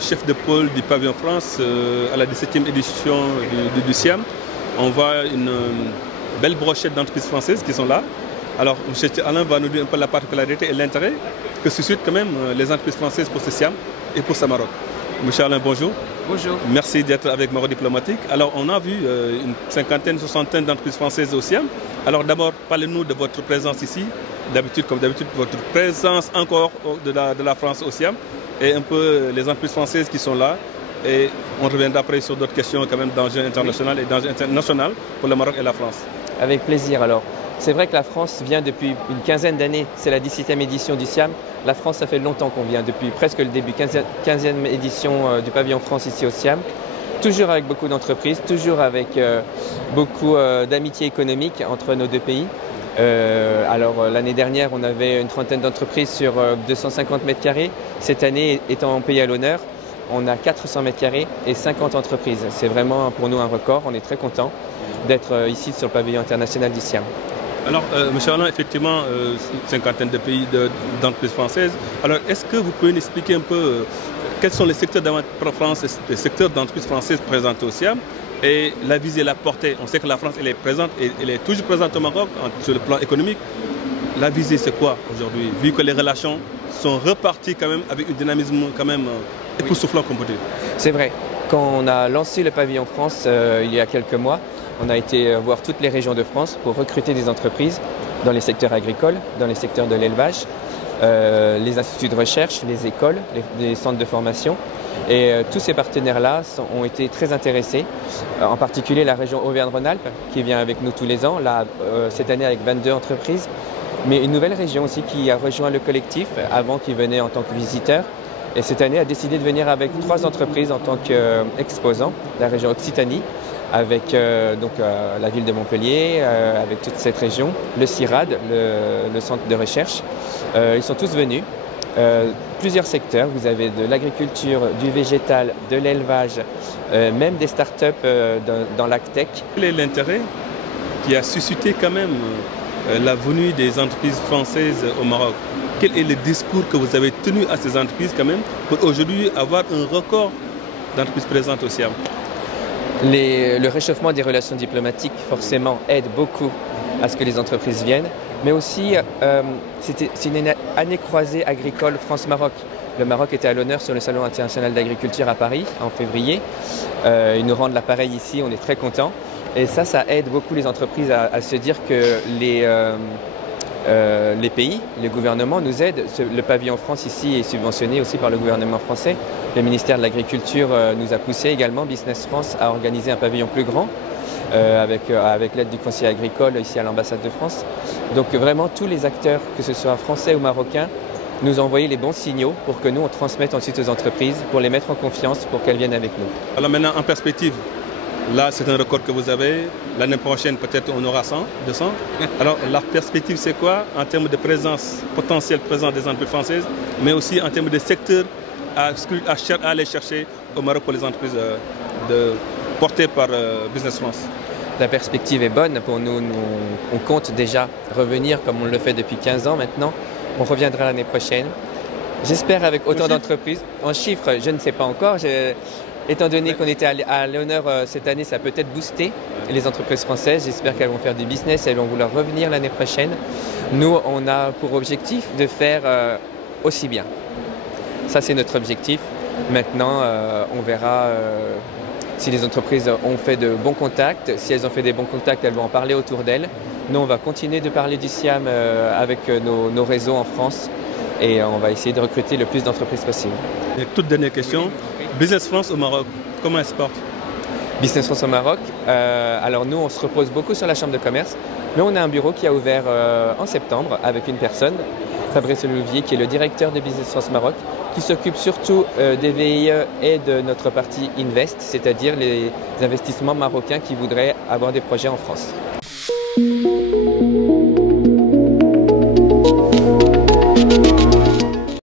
chef de pôle du Pavillon France à la 17e édition du SIAM. On voit une belle brochette d'entreprises françaises qui sont là. Alors, M. Alain va nous dire un peu la particularité et l'intérêt que suscitent quand même les entreprises françaises pour ce SIAM et pour ce Maroc. M. Alain, bonjour. Bonjour. Merci d'être avec Maroc Diplomatique. Alors, on a vu une cinquantaine, soixantaine d'entreprises françaises au SIAM. Alors, d'abord, parlez-nous de votre présence ici. Comme d'habitude, votre présence encore de la France au SIAM et un peu les entreprises françaises qui sont là. Et on reviendra après sur d'autres questions quand même d'enjeux internationaux et d'enjeux internationaux pour le Maroc et la France. Avec plaisir. Alors, c'est vrai que la France vient depuis une quinzaine d'années. C'est la 17e édition du SIAM. La France, ça fait longtemps qu'on vient, depuis presque le début, 15e édition du Pavillon France ici au SIAM. Toujours avec beaucoup d'entreprises, toujours avec beaucoup d'amitié économique entre nos deux pays. L'année dernière, on avait une trentaine d'entreprises sur 250 mètres carrés. Cette année, étant pays à l'honneur, on a 400 mètres carrés et 50 entreprises. C'est vraiment pour nous un record. On est très contents d'être ici sur le pavillon international du SIAM. Alors, M. Alain, effectivement, une cinquantaine de pays d'entreprises françaises. Alors, est-ce que vous pouvez nous expliquer un peu quels sont les secteurs d'entreprises françaises présentes au SIAM et la visée, la portée? On sait que la France, elle est présente et elle est toujours présente au Maroc sur le plan économique. La visée, c'est quoi aujourd'hui, vu que les relations sont reparties quand même avec un dynamisme quand même époustouflant, comme on peut dire? C'est vrai. Quand on a lancé le pavillon France il y a quelques mois, on a été voir toutes les régions de France pour recruter des entreprises dans les secteurs agricoles, dans les secteurs de l'élevage, les instituts de recherche, les écoles, les centres de formation. Et tous ces partenaires-là ont été très intéressés, en particulier la région Auvergne-Rhône-Alpes qui vient avec nous tous les ans, là, cette année avec 22 entreprises, mais une nouvelle région aussi qui a rejoint le collectif, avant qui venait en tant que visiteur. Et cette année a décidé de venir avec 3 entreprises en tant qu'exposants, la région Occitanie, avec la ville de Montpellier, avec toute cette région, le CIRAD, le centre de recherche. Ils sont tous venus. Plusieurs secteurs, vous avez de l'agriculture, du végétal, de l'élevage, même des startups dans l'agtech. Quel est l'intérêt qui a suscité quand même la venue des entreprises françaises au Maroc? Quel est le discours que vous avez tenu à ces entreprises quand même pour aujourd'hui avoir un record d'entreprises présentes au SIAM? Le réchauffement des relations diplomatiques forcément aide beaucoup à ce que les entreprises viennent, mais aussi c'est une année croisée agricole France-Maroc. Le Maroc était à l'honneur sur le Salon international d'agriculture à Paris en février. Ils nous rendent l'appareil ici, on est très contents. Et ça aide beaucoup les entreprises à se dire que les pays, les gouvernements nous aident. Le pavillon France ici est subventionné aussi par le gouvernement français. Le ministère de l'Agriculture nous a poussé également, Business France, à organiser un pavillon plus grand avec l'aide du conseiller agricole ici à l'ambassade de France. Donc vraiment tous les acteurs, que ce soit français ou marocains, nous ont envoyé les bons signaux pour que nous on transmette ensuite aux entreprises, pour les mettre en confiance, pour qu'elles viennent avec nous. Alors maintenant en perspective, là, c'est un record que vous avez. L'année prochaine, peut-être, on aura 100, 200. Alors, la perspective, c'est quoi en termes de présence, potentielle présence des entreprises françaises, mais aussi en termes de secteurs à aller chercher au Maroc pour les entreprises portées par Business France? La perspective est bonne pour nous. On compte déjà revenir comme on le fait depuis 15 ans maintenant. On reviendra l'année prochaine. J'espère avec autant d'entreprises. En chiffres, je ne sais pas encore. Étant donné qu'on était à l'honneur cette année, ça a peut-être boosté les entreprises françaises. J'espère qu'elles vont faire du business, elles vont vouloir revenir l'année prochaine. Nous, on a pour objectif de faire aussi bien. Ça, c'est notre objectif. Maintenant, on verra si les entreprises ont fait de bons contacts. Si elles ont fait des bons contacts, elles vont en parler autour d'elles. Nous, on va continuer de parler du SIAM avec nos réseaux en France et on va essayer de recruter le plus d'entreprises possible. Et toute dernière question. Business France au Maroc, comment elle se porte? Business France au Maroc, alors nous on se repose beaucoup sur la chambre de commerce, mais on a un bureau qui a ouvert en septembre avec une personne, Fabrice Louvier, qui est le directeur de Business France Maroc, qui s'occupe surtout des VIE et de notre partie Invest, c'est-à-dire les investissements marocains qui voudraient avoir des projets en France.